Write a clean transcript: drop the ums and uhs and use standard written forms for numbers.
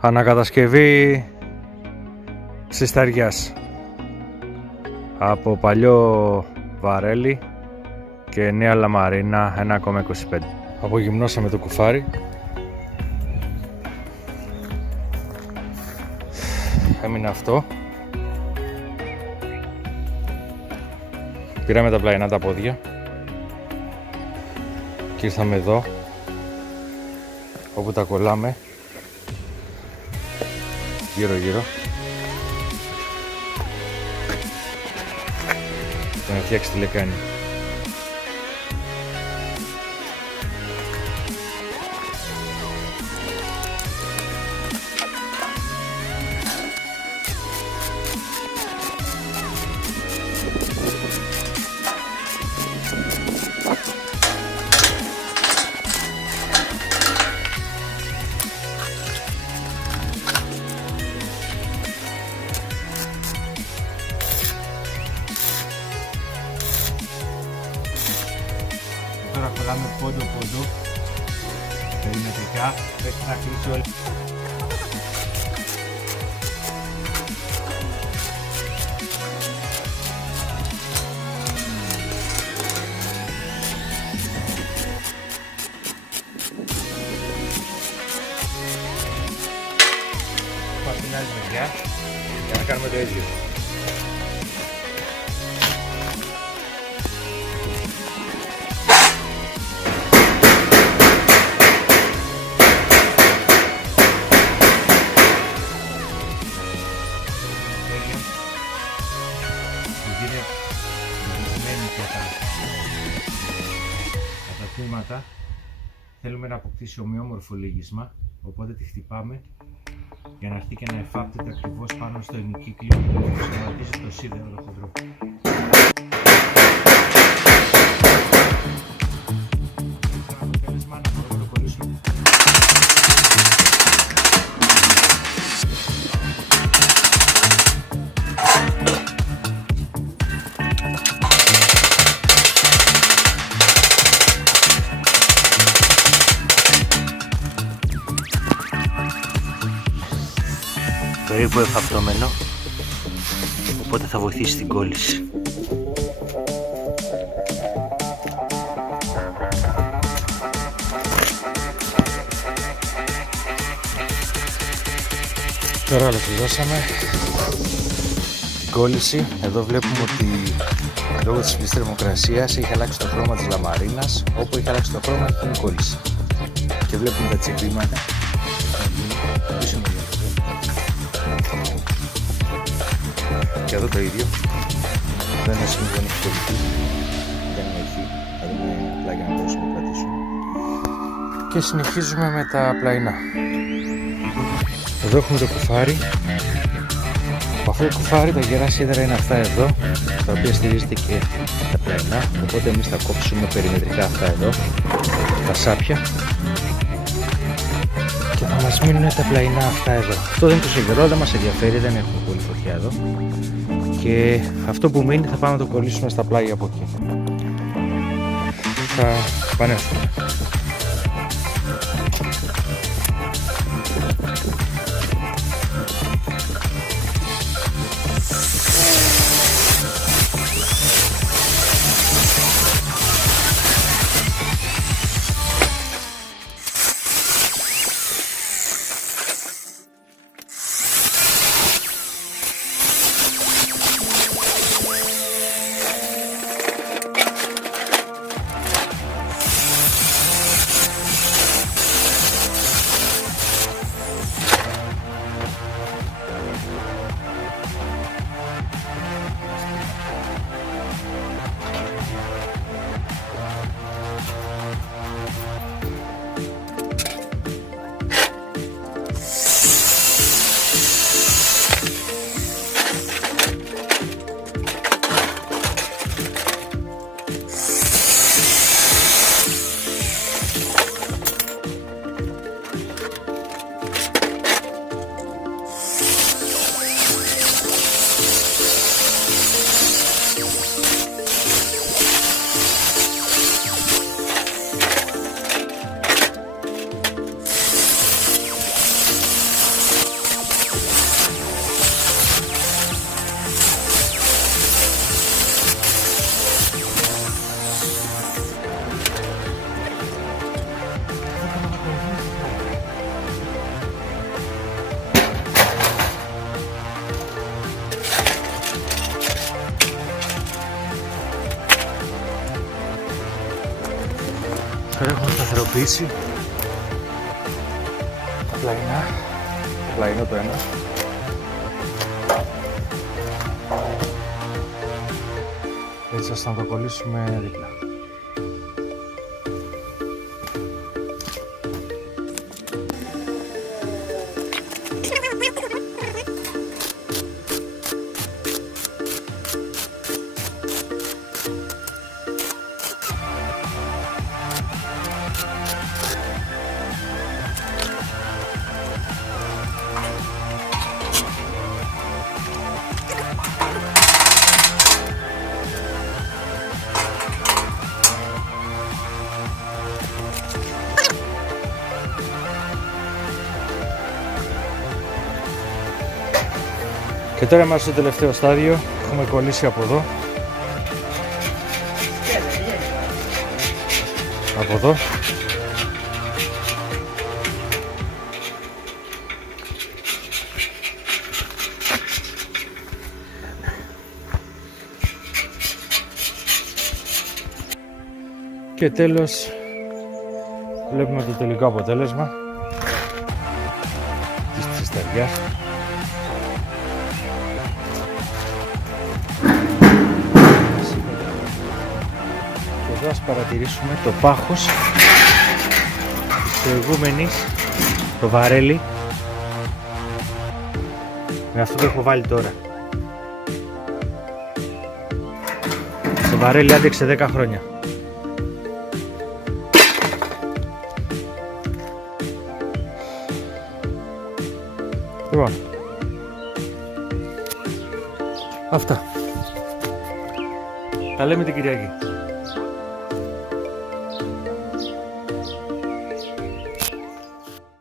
Ανακατασκευή Συσταριάς από παλιό βαρέλι και νέα λαμαρίνα 1,25. Απογυμνώσαμε το κουφάρι. Έμεινε αυτό. Πήραμε τα πλαϊνά τα πόδια και ήρθαμε εδώ όπου τα κολλάμε γύρω γύρω για να φτιάξει τη λεκάνη. Τώρα κολλάμε πόντο περιμετρικά, πρέπει να κλείσει όλη. Από την άλλη μεριά για να κάνουμε το ίδιο. Τα τμήματα θέλουμε να αποκτήσει ομοιόμορφο λύγισμα, οπότε τη χτυπάμε για να έρθει και να εφάπτεται ακριβώς πάνω στο ημικύκλιο που σχηματίζει το σίδερο το χοντρό. Περίπου εφαπτωμένο, οπότε θα βοηθήσει την κόλληση. Τώρα ολοκληρώσαμε την κόλληση. Εδώ βλέπουμε ότι λόγω της υψηλής θερμοκρασίας έχει αλλάξει το χρώμα της λαμαρίνας. Όπου έχει αλλάξει το χρώμα έχει γίνει κόλληση. Και βλέπουμε τα τσιμπήματα. Και εδώ το ίδιο. Δεν είναι σύμφωνη πολιτική. Δεν έχει. Θα δούμε απλά για να μπορέσουμε να κρατήσουμε. Και συνεχίζουμε με τα πλαϊνά. Εδώ έχουμε το κουφάρι. Από αυτό το κουφάρι τα γερά σίδερα είναι αυτά εδώ, τα οποία στηρίζεται και τα πλαϊνά. Οπότε εμείς θα κόψουμε περιμετρικά αυτά εδώ, τα σάπια. Και θα μας μείνουν τα πλαϊνά αυτά εδώ. Αυτό δεν είναι το σιδερό, δεν μας ενδιαφέρει, δεν έχουμε πολύ φωτιά εδώ. Και αυτό που μείνει θα πάμε να το κολλήσουμε στα πλάγια από εκεί. Θα πανέσουμε. υλοποίηση. Πλαϊνό το ένα. Έτσι ας θα το κολλήσουμε δίπλα. Και τώρα είμαστε στο τελευταίο στάδιο, έχουμε κολλήσει από εδώ. Από εδώ. Και τέλος βλέπουμε το τελικό αποτέλεσμα της ψισταριάς. Και εδώ ας παρατηρήσουμε το πάχος της προηγούμενης, το βαρέλι, με αυτό που έχω βάλει τώρα. Το βαρέλι άντεξε 10 χρόνια. Λοιπόν, αυτά. Τα λέμε την Κυριακή.